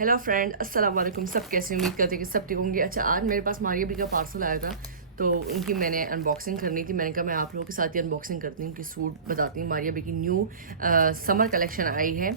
Hello friend, अस्सलाम वालेकुम। सब कैसे, उम्मीद करते हैं कि सब ठीक होंगे। अच्छा, आज मेरे पास मारिया बी का पार्सल आया था, तो उनकी मैंने अनबॉक्सिंग करनी थी। मैंने कहा मैं आप लोगों के साथ ही अनबॉक्सिंग करती हूँ कि सूट बताती हूँ। मारिया बी की न्यू समर कलेक्शन आई है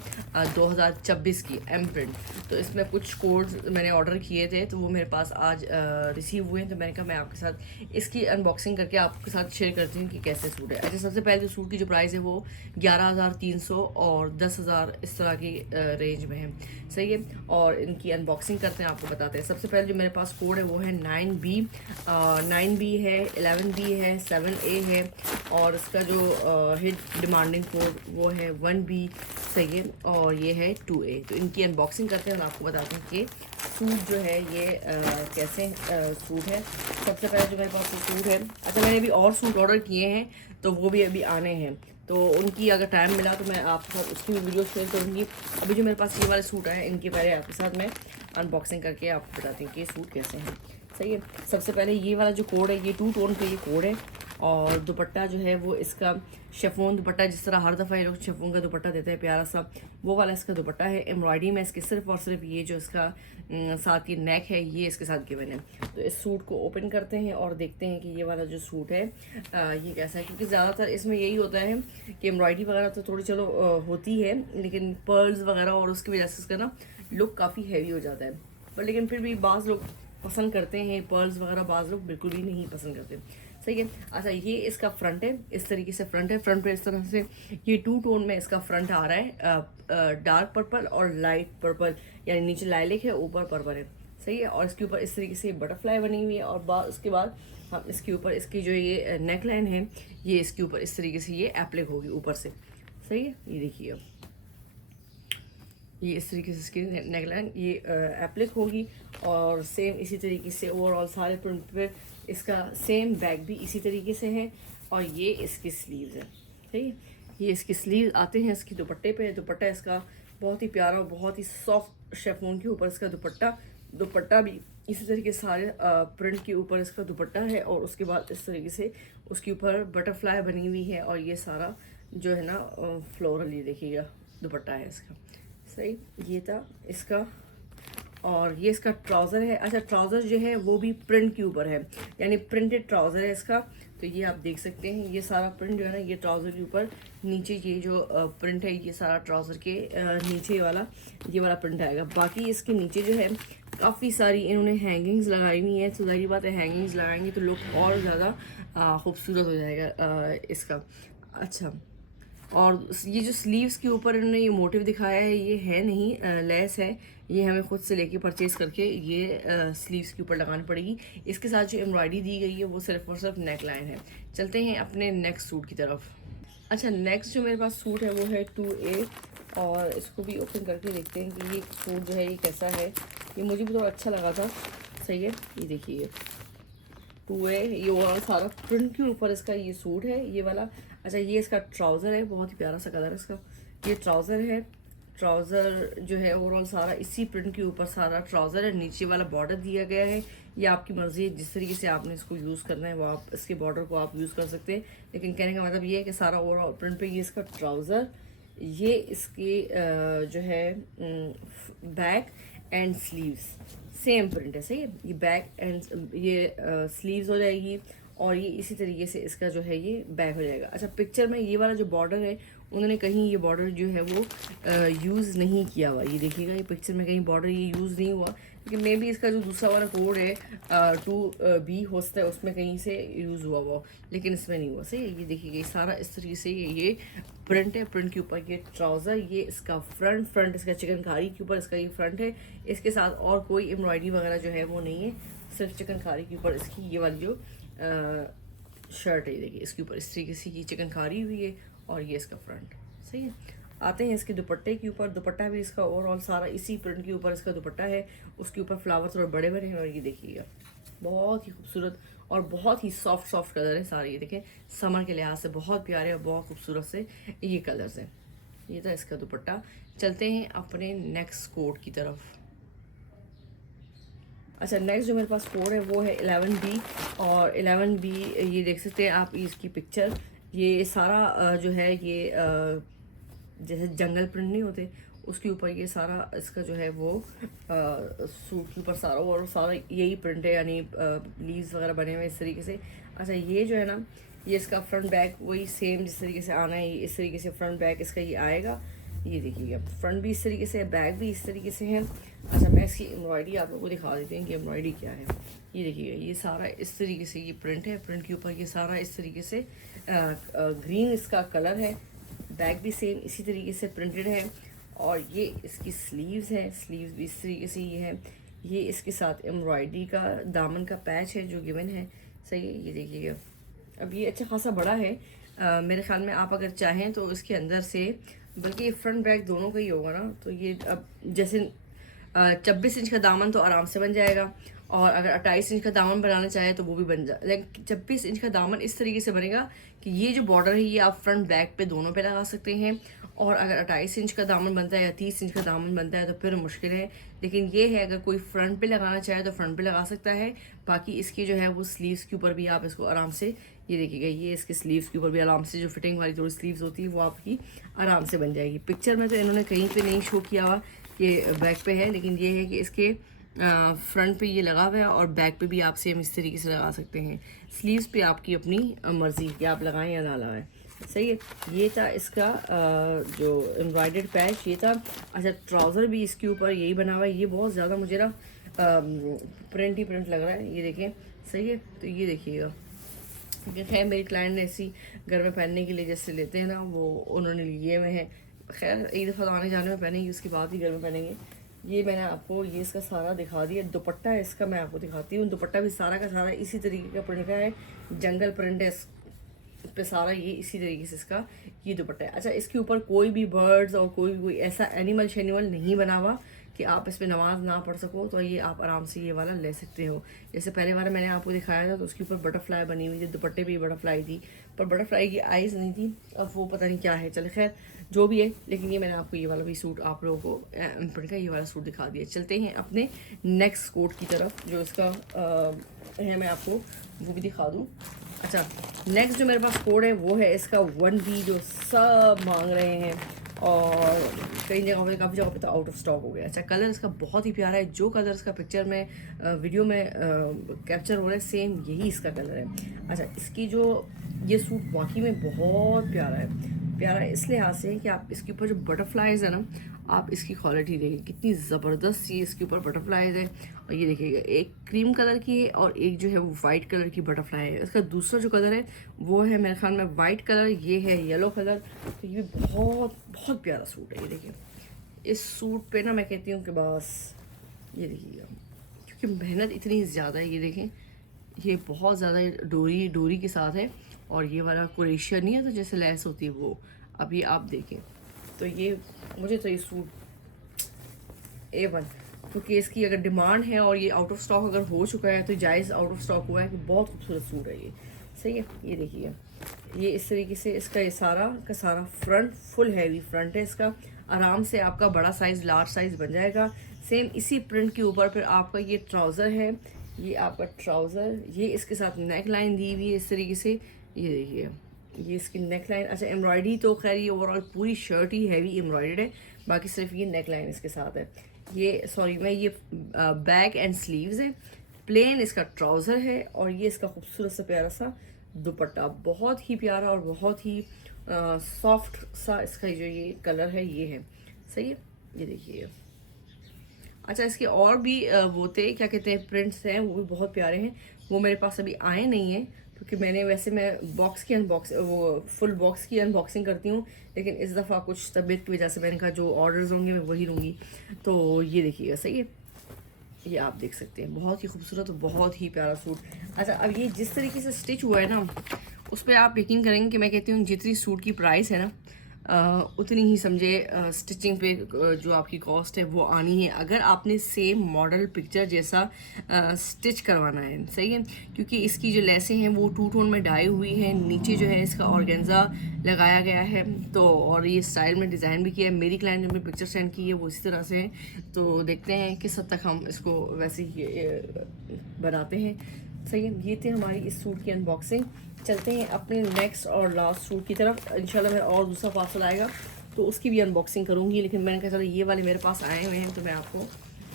2026 की एम प्रिंट। तो इसमें कुछ कोड्स मैंने ऑर्डर किए थे, तो वो मेरे पास आज रिसीव हुए हैं। तो मैंने कहा मैं आपके साथ इसकी अनबॉक्सिंग करके आपके साथ शेयर करती हूँ कि कैसे सूट है। अच्छा, सबसे पहले तो सूट की जो प्राइस है वो 11,300 और 10,000 इस तरह की रेंज में है। सही है। और इनकी अनबॉक्सिंग करते हैं, आपको बताते हैं। सबसे पहले जो मेरे पास कोड है वो है 9B। 9B है, 11B है, 7A है, और इसका जो हिट डिमांडिंग कोड वो है 1B। सही है। और ये है 2A। तो इनकी अनबॉक्सिंग करते हैं और आपको बताते हैं कि सूट जो है ये कैसे सूट है। सबसे पहले जो मेरे पास सूट है, अच्छा मैंने अभी और सूट ऑर्डर किए हैं, तो वो भी अभी आने हैं। तो उनकी अगर टाइम मिला तो मैं आपके साथ उसकी भी वीडियो शेयर करूँगी। अभी जो मेरे पास ये वाले सूट आए, इनके पहले आपके साथ मैं अनबॉक्सिंग करके आपको बताती हूँ कि ये सूट कैसे हैं। सही है। सबसे पहले ये वाला जो कोड है, ये 2 टोन पे ये कोड है। और दुपट्टा जो है वो इसका शेफोन दुपट्टा, जिस तरह हर दफ़ा ये लोग शेफोन का दुपट्टा देते हैं प्यारा सा, वो वाला इसका दुपट्टा है। एम्ब्रॉयडरी में इसके सिर्फ और सिर्फ ये जो इसका साथ की नेक है, ये इसके साथ गिवन है। तो इस सूट को ओपन करते हैं और देखते हैं कि ये वाला जो सूट है ये कैसा है। क्योंकि ज़्यादातर इसमें यही होता है कि एम्ब्रॉयडरी वगैरह तो थोड़ी चलो होती है, लेकिन पर्ल्स वगैरह और उसकी वजह से इसका ना लुक काफ़ी हैवी हो जाता है। पर लेकिन फिर भी बाज़ लोग पसंद करते हैं पर्ल्स वगैरह, बाज़ लोग बिल्कुल भी नहीं पसंद करते। सही है। अच्छा, ये इसका फ्रंट है, इस तरीके से फ्रंट है। फ्रंट पे इस तरह से ये 2 टोन में इसका फ्रंट आ रहा है, डार्क पर्पल और लाइट पर्पल, यानी नीचे लाइलिक है, ऊपर पर्पल है। सही है। और इसके ऊपर इस तरीके से बटरफ्लाई बनी हुई है। और उसके बाद हम इसके ऊपर इसकी जो ये नेक लाइन है, ये इसके ऊपर इस तरीके से ये एप्लिक होगी ऊपर से। सही है। ये देखिए, अब ये इस तरीके से इसकी नेक लाइन ये एप्लिक होगी। और सेम इसी तरीके से ओवरऑल सारे प्रिंट पे इसका सेम बैक भी इसी तरीके से है। और ये इसकी स्लीव्स है। ठीक है। ये इसकी स्लीव आते हैं इसकी दुपट्टे पे। दुपट्टा इसका बहुत ही प्यारा और बहुत ही सॉफ्ट शेफोन के ऊपर इसका दुपट्टा भी इसी तरीके से सारे प्रिंट के ऊपर इसका दुपट्टा है। और उसके बाद इस तरीके से उसके ऊपर बटरफ्लाई बनी हुई है। और ये सारा जो है ना फ्लोरल, ये देखिएगा दुपट्टा है इसका। सही, ये था इसका। और ये इसका ट्राउज़र है। अच्छा, ट्राउज़र जो है वो भी प्रिंट के ऊपर है, यानी प्रिंटेड ट्राउज़र है इसका। तो ये आप देख सकते हैं, ये सारा प्रिंट जो है ना ये ट्राउज़र के ऊपर, नीचे ये जो प्रिंट है ये सारा ट्राउज़र के नीचे वाला ये वाला प्रिंट आएगा। बाकी इसके नीचे जो है काफ़ी सारी इन्होंने हैंगिंग्स लगाई हुई हैं। तो ज़ाहिर बात है हैंगिंग्स लगाएंगे तो लुक और ज़्यादा खूबसूरत हो जाएगा इसका। अच्छा, और ये जो स्लीव्स के ऊपर इन्होंने ये मोटिव दिखाया है, ये है नहीं लेस है, ये हमें खुद से लेके परचेज़ करके ये स्लीव्स के ऊपर लगानी पड़ेगी। इसके साथ जो एम्ब्रॉयडरी दी गई है वो सिर्फ और सिर्फ नेक लाइन है। चलते हैं अपने नेक्स्ट सूट की तरफ। अच्छा, नेक्स्ट जो मेरे पास सूट है वो है 2A। और इसको भी ओपन करके देखते हैं कि ये सूट जो है ये कैसा है। ये मुझे भी थोड़ा अच्छा लगा था। सही है। ये देखिए 2A, ये ओवरऑल सारा प्रिंट के ऊपर इसका ये सूट है, ये वाला। अच्छा, ये इसका ट्राउज़र है, बहुत ही प्यारा सा कलर है इसका। ये ट्राउज़र है। ट्राउज़र जो है ओवरऑल सारा इसी प्रिंट के ऊपर सारा ट्राउज़र है। नीचे वाला बॉर्डर दिया गया है। ये आपकी मर्ज़ी है, जिस तरीके से आपने इसको यूज़ करना है वो आप इसके बॉर्डर को आप यूज़ कर सकते हैं। लेकिन कहने का मतलब ये है कि सारा ओवरऑल प्रिंट पे ये इसका ट्राउज़र, ये इसके जो है back and sleeves same print है। सही है। ये बैक एंड ये स्लीव्स हो जाएगी। और ये इसी तरीके से इसका जो है ये बैक हो जाएगा। अच्छा, पिक्चर में ये वाला जो बॉर्डर है उन्होंने कहीं ये बॉर्डर जो है वो यूज़ नहीं किया हुआ। ये देखिएगा, ये पिक्चर में कहीं बॉर्डर ये यूज़ नहीं हुआ। लेकिन मे बी इसका जो दूसरा वाला कोड है 2B हो सकता है उसमें कहीं से यूज़ हुआ हुआ, लेकिन इसमें नहीं हुआ। सही है। ये देखिएगा, ये सारा इस तरीके से ये प्रिंट है। प्रिंट के ऊपर ये ट्राउज़र, ये इसका फ्रंट इसका चिकनकारी के ऊपर इसका ये फ्रंट है। इसके साथ और कोई एम्ब्रॉयडरी वगैरह जो है वो नहीं है, सिर्फ चिकनकारी के ऊपर इसकी ये वाली जो शर्ट है। देखिए इसके ऊपर इस तरीके से ये चिकनकारी हुई है। और ये इसका फ्रंट। सही है। आते हैं इसके दुपट्टे के ऊपर। दुपट्टा भी इसका ओवरऑल सारा इसी प्रिंट के ऊपर इसका दुपट्टा है। उसके ऊपर फ्लावर थोड़े बड़े बड़े हैं। और ये देखिएगा बहुत ही खूबसूरत और बहुत ही सॉफ्ट कलर है सारे। ये देखें, समर के लिहाज से बहुत प्यारे और बहुत खूबसूरत से ये कलर्स हैं। ये था इसका दुपट्टा। चलते हैं अपने नेक्स्ट कोट की तरफ। अच्छा, नेक्स्ट जो मेरे पास कोड है वो है 11B। और 11B ये देख सकते हैं आप इसकी पिक्चर। ये सारा जो है ये जैसे जंगल प्रिंट नहीं होते उसके ऊपर ये सारा इसका जो है वो सूट के ऊपर सारा और सारा यही प्रिंट है, यानी लीव्स वगैरह बने हुए इस तरीके से। अच्छा ये जो है ना, ये इसका फ्रंट बैक वही सेम जिस तरीके से आना है, इस तरीके से फ्रंट बैक इसका ये आएगा। ये देखिएगा फ्रंट भी इस तरीके से है, बैक भी इस तरीके से है। अच्छा मैं इसकी एम्ब्रॉयडरी आप लोगों को दिखा देती हूँ कि एम्ब्रॉयडरी क्या है। ये देखिएगा ये सारा इस तरीके से ये प्रिंट है, प्रिंट के ऊपर ये सारा इस तरीके से ग्रीन इसका कलर है। बैक भी सेम इसी तरीके से प्रिंटेड है। और ये इसकी स्लीव्स हैं, स्लीव्स भी इस तरीके से ये है। ये इसके साथ एम्ब्रॉयडरी का दामन का पैच है जो गिवन है, सही है। ये देखिएगा अब ये अच्छा खासा बड़ा है। मेरे ख्याल में आप अगर चाहें तो इसके अंदर से, बल्कि फ्रंट बैक दोनों का ही होगा ना, तो ये अब जैसे 26 इंच का दामन तो आराम से बन जाएगा, और अगर 28 इंच का दामन बनाना चाहे तो वो भी बन जाए। लेकिन 26 इंच का दामन इस तरीके से बनेगा कि ये जो बॉर्डर है ये आप फ्रंट बैक पे दोनों पे लगा सकते हैं। और अगर 28 इंच का दामन बनता है या 30 इंच का दामन बनता है तो फिर मुश्किल है। लेकिन ये है अगर कोई फ्रंट पे लगाना चाहे तो फ्रंट पे लगा सकता है। बाकी इसकी जो है वो स्लीव्स के ऊपर भी आप इसको आराम से, ये देखिएगा ये इसके स्लीव्स के ऊपर भी आराम से जो फिटिंग वाली थोड़ी स्लीव्स होती है वो आपकी आराम से बन जाएगी। पिक्चर में तो इन्होंने कहीं पे नहीं शो किया हुआ कि बैक पे है, लेकिन ये है कि इसके फ्रंट पे ये लगा हुआ है और बैक पे भी आप सेम इस तरीके से लगा सकते हैं। स्लीव्स पे आपकी अपनी मर्ज़ी कि आप लगाएं या ना लगाएं, सही है। ये था इसका जो एम्ब्रॉयडर्ड पैच ये था। अच्छा ट्राउज़र भी इसके ऊपर यही बना हुआ है। ये बहुत ज़्यादा मुझे ना प्रिंट ही प्रिंट लग रहा है, ये देखें, सही है। तो ये देखिएगा, खैर मेरी क्लाइंट ने ऐसी घर में पहनने के लिए जैसे लेते हैं ना, वो उन्होंने लिए हुए हैं। खैर एक दफ़ा आने जाने में पहनेंगे, उसके बाद ही घर में पहनेंगे। ये मैंने आपको ये इसका सारा दिखा दिया। दुपट्टा है इसका मैं आपको दिखाती हूँ। दुपट्टा भी सारा का सारा इसी तरीके का प्रिंट का है, जंगल प्रिंट है इस पे सारा, ये इसी तरीके से इसका ये दुपट्टा है। अच्छा इसके ऊपर कोई भी बर्ड्स और कोई ऐसा एनिमल शेनिमल नहीं बना हुआ कि आप इस पर नमाज ना पढ़ सको, तो ये आप आराम से ये वाला ले सकते हो। जैसे पहले बार मैंने आपको दिखाया था तो उसके ऊपर बटरफ्लाई बनी हुई थी, दुपट्टे भी बटरफ्लाई थी, पर बटरफ्लाई की आइज़ नहीं थी। अब वो पता नहीं क्या है, चले खैर जो भी है। लेकिन ये मैंने आपको ये वाला भी सूट आप लोगों को प्रिंट का ये वाला सूट दिखा दिया। चलते हैं अपने नेक्स्ट कोट की तरफ, जो इसका है मैं आपको वो भी दिखा दूँ। अच्छा नेक्स्ट जो मेरे पास कोड है वो है इसका 1B, जो सब मांग रहे हैं और कई जगहों पे, काफ़ी जगहों पे तो आउट ऑफ स्टॉक हो गया। अच्छा कलर इसका बहुत ही प्यारा है, जो कलर इसका पिक्चर में वीडियो में कैप्चर हो रहा है सेम यही इसका कलर है। अच्छा इसकी जो ये सूट वाकई में बहुत प्यारा है। प्यारा इस लिहाज से कि आप इसके ऊपर जो बटरफ्लाइज है ना, आप इसकी क्वालिटी देखें कितनी ज़बरदस्त ये इसके ऊपर बटरफ्लाइज है। और ये देखिएगा एक क्रीम कलर की है और एक जो है वो वाइट कलर की बटरफ्लाई है। इसका दूसरा जो कलर है वो है मेरे ख्याल में वाइट कलर, ये है येलो कलर। तो ये बहुत बहुत प्यारा सूट है। ये देखिए इस सूट पे ना मैं कहती हूँ कि बस ये देखिएगा, क्योंकि मेहनत इतनी ज़्यादा है। ये देखें ये बहुत ज़्यादा डोरी के साथ है, और ये वाला क्रोशिया नहीं है तो जैसे लेस होती है वो। अब ये आप देखें तो ये मुझे तो ये सूट A1, क्योंकि इसकी अगर डिमांड है और ये आउट ऑफ स्टॉक अगर हो चुका है तो जायज़ आउट ऑफ स्टॉक हुआ है कि बहुत खूबसूरत सूट है ये, सही है। ये देखिए ये इस तरीके से इसका ये सारा का सारा फ्रंट फुल हैवी फ्रंट है इसका। आराम से आपका बड़ा साइज़ लार्ज साइज़ बन जाएगा। सेम इसी प्रिंट के ऊपर फिर आपका ये ट्राउज़र है, ये आपका ट्राउज़र, ये इसके साथ नेक लाइन दी हुई है इस तरीके से। ये देखिए ये इसकी नेक लाइन। अच्छा एम्ब्रॉयडरी तो खैर ये ओवरऑल पूरी शर्ट ही हैवी एम्ब्रॉयडर्ड है, बाकी सिर्फ ये नेक लाइन इसके साथ है। ये सॉरी मैं ये बैक एंड स्लीव्स है, प्लेन इसका ट्राउज़र है, और ये इसका खूबसूरत सा प्यारा सा दुपट्टा, बहुत ही प्यारा और बहुत ही सॉफ्ट सा इसका जो ये कलर है ये है, सही है। ये देखिए अच्छा इसके और भी वो थे क्या कहते हैं प्रिंट्स हैं, वो भी बहुत प्यारे हैं। वो मेरे पास अभी आए नहीं हैं क्योंकि वैसे मैं बॉक्स की वो फुल बॉक्स की अनबॉक्सिंग करती हूँ, लेकिन इस दफ़ा कुछ तबीयत की वजह से मैंने कहा जो ऑर्डर्स होंगे मैं वही लूँगी। तो ये देखिएगा, सही है, ये आप देख सकते हैं बहुत ही खूबसूरत और बहुत ही प्यारा सूट। अच्छा अब ये जिस तरीके से स्टिच हुआ है ना, उस पर आप यकीन करेंगे कि मैं कहती हूँ जितनी सूट की प्राइस है ना उतनी ही समझे स्टिचिंग पे जो आपकी कॉस्ट है वो आनी है, अगर आपने सेम मॉडल पिक्चर जैसा स्टिच करवाना है, सही है। क्योंकि इसकी जो लेसें हैं वो 2 टोन में डाई हुई है, नीचे जो है इसका ऑर्गेन्जा लगाया गया है, तो और ये स्टाइल में डिज़ाइन भी किया है। मेरी क्लाइंट ने पिक्चर सेंड की है वो इसी तरह से है, तो देखते हैं किस हद तक हम इसको वैसे ही बनाते हैं, सही है। ये थे हमारी इस सूट की अनबॉक्सिंग। चलते हैं अपने नेक्स्ट और लास्ट सूट की तरफ। इंशाल्लाह मेरा और दूसरा पार्सल आएगा तो उसकी भी अनबॉक्सिंग करूँगी, लेकिन मैंने कहा चलो ये वाले मेरे पास आए हुए हैं तो मैं आपको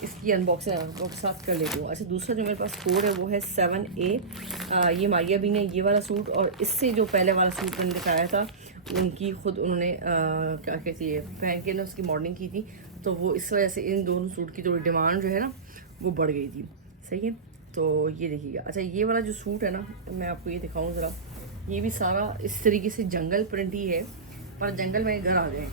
इसकी अनबॉक्सिंग आपके साथ कर लेती हूँ। अच्छा, दूसरा जो मेरे पास कोड है वो है 7A। ये मारिया भी ने ये वाला सूट, और इससे जो पहले वाला सूट मैंने दिखाया था उनकी खुद उन्होंने क्या कहती है पहन के ना उसकी मॉडलिंग की थी, तो वो इस वजह से इन दोनों सूट की थोड़ी डिमांड जो है ना वो बढ़ गई थी। सही है, तो ये देखिएगा। अच्छा, ये वाला जो सूट है ना मैं आपको ये दिखाऊँ ज़रा, ये भी सारा इस तरीके से जंगल प्रिंट ही है, पर जंगल में घर आ गए।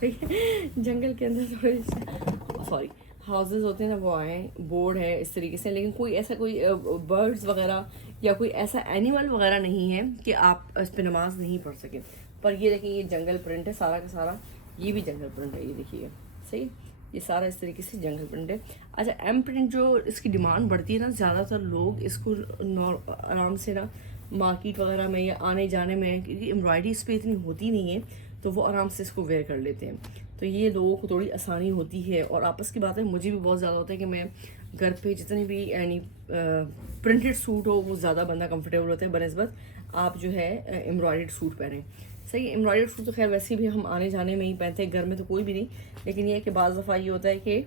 ठीक है, जंगल के अंदर थोड़े सॉरी हाउसेस होते हैं ना वो आए, बोर्ड है इस तरीके से, लेकिन कोई ऐसा कोई बर्ड्स वगैरह या कोई ऐसा एनिमल वगैरह नहीं है कि आप इस पर नमाज नहीं पढ़ सकें। पर ये देखिए ये जंगल प्रिंट है सारा का सारा, ये भी जंगल प्रिंट है, ये देखिए सही, ये सारा इस तरीके से जंगल प्रिंट है। अच्छा, एम प्रिंट जो इसकी डिमांड बढ़ती है ना, ज़्यादातर लोग इसको आराम से ना मार्केट वगैरह में या आने जाने में, क्योंकि एम्ब्रॉयडरी इस पर इतनी होती नहीं है तो वो आराम से इसको वेयर कर लेते हैं, तो ये लोगों को थोड़ी आसानी होती है। और आपस की बात है, मुझे भी बहुत ज़्यादा होता है कि मैं घर पे जितने भी यानी प्रिंटेड सूट हो वो ज़्यादा बंदा कंफर्टेबल होता है बनस्बत आप जो है एम्ब्रॉयडर्ड सूट पहने। सही, एम्ब्रॉयडर्ड सूट तो खैर वैसे भी हम आने जाने में ही पहनते हैं, घर में तो कोई भी नहीं, लेकिन ये है कि बाज़ दफ़ा ये होता है कि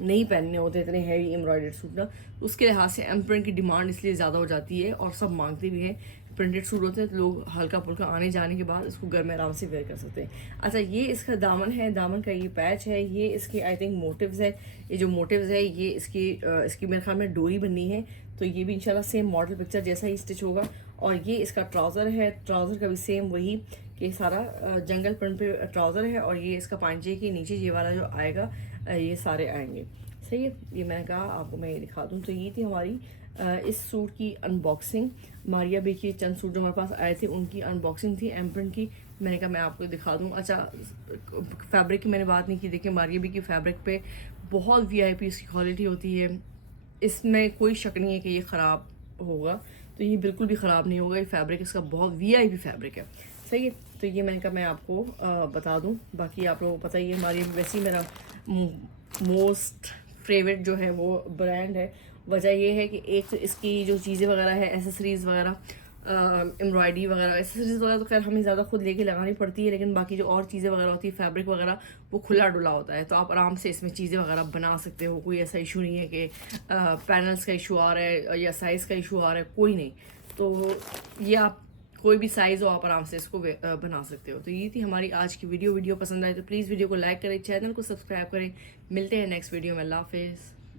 नहीं पहनने होते इतने हैवी एम्ब्रॉयडर्ड सूट ना, उसके लिहाज से एम प्रिंट की डिमांड इसलिए ज़्यादा हो जाती है और सब मांगते भी हैं। प्रिंटेड सूट होते हैं तो लोग हल्का फुल्का आने जाने के बाद इसको घर में आराम से वेयर कर सकते हैं। अच्छा, ये इसका दामन है, दामन का ये पैच है, ये इसके आई थिंक मोटिव्स है, ये जो मोटिव्स है ये इसकी मेरे ख्याल में डोरी बननी है, तो ये भी इंशाल्लाह सेम मॉडल पिक्चर जैसा ही स्टिच होगा। और ये इसका ट्राउज़र है, ट्राउज़र का भी सेम वही कि सारा जंगल प्रिंट पे ट्राउज़र है, और ये इसका पांचे के नीचे ये वाला जो आएगा ये सारे आएंगे। सही है, ये मैंने कहा आपको मैं ये दिखा दूँ। तो ये थी हमारी इस सूट की अनबॉक्सिंग। मारिया बी के चंद सूट जो हमारे पास आए थे उनकी अनबॉक्सिंग थी एम प्रिंट की, मैंने कहा मैं आपको दिखा दूँ। अच्छा, फैब्रिक की मैंने बात नहीं की, देखिए मारिया बी की फैब्रिक पे बहुत VIP इसकी क्वालिटी होती है, इसमें कोई शक नहीं है कि ये ख़राब होगा, तो ये बिल्कुल भी ख़राब नहीं होगा। ये फैब्रिक इसका बहुत VIP फैब्रिक है। सही है, तो ये मैंने कहा मैं आपको बता दूं। बाकी आप लोगों को पता ही है हमारी वैसे ही मेरा मोस्ट फेवरेट जो है वो ब्रांड है। वजह ये है कि एक तो इसकी जो चीज़ें वगैरह है, एसेसरीज़ वगैरह, एम्ब्रॉयडरी वगैरह, एसेसरीज़ वगैरह तो खैर हमें ज़्यादा खुद लेके लगानी पड़ती है, लेकिन बाकी जो और चीज़ें वगैरह होती है फैब्रिक वगैरह वो खुला डुला होता है, तो आप आराम से इसमें चीज़ें वगैरह बना सकते हो। कोई ऐसा इशू नहीं है कि पैनल्स का इशू आ रहा है या साइज़ का इशू आ रहा है, कोई नहीं। तो ये आप कोई भी साइज़ हो आप आराम से इसको बना सकते हो। तो ये थी हमारी आज की वीडियो पसंद आए तो प्लीज़ वीडियो को लाइक करें, चैनल को सब्सक्राइब करें। मिलते हैं नेक्स्ट वीडियो में, अल्लाह हाफिज़।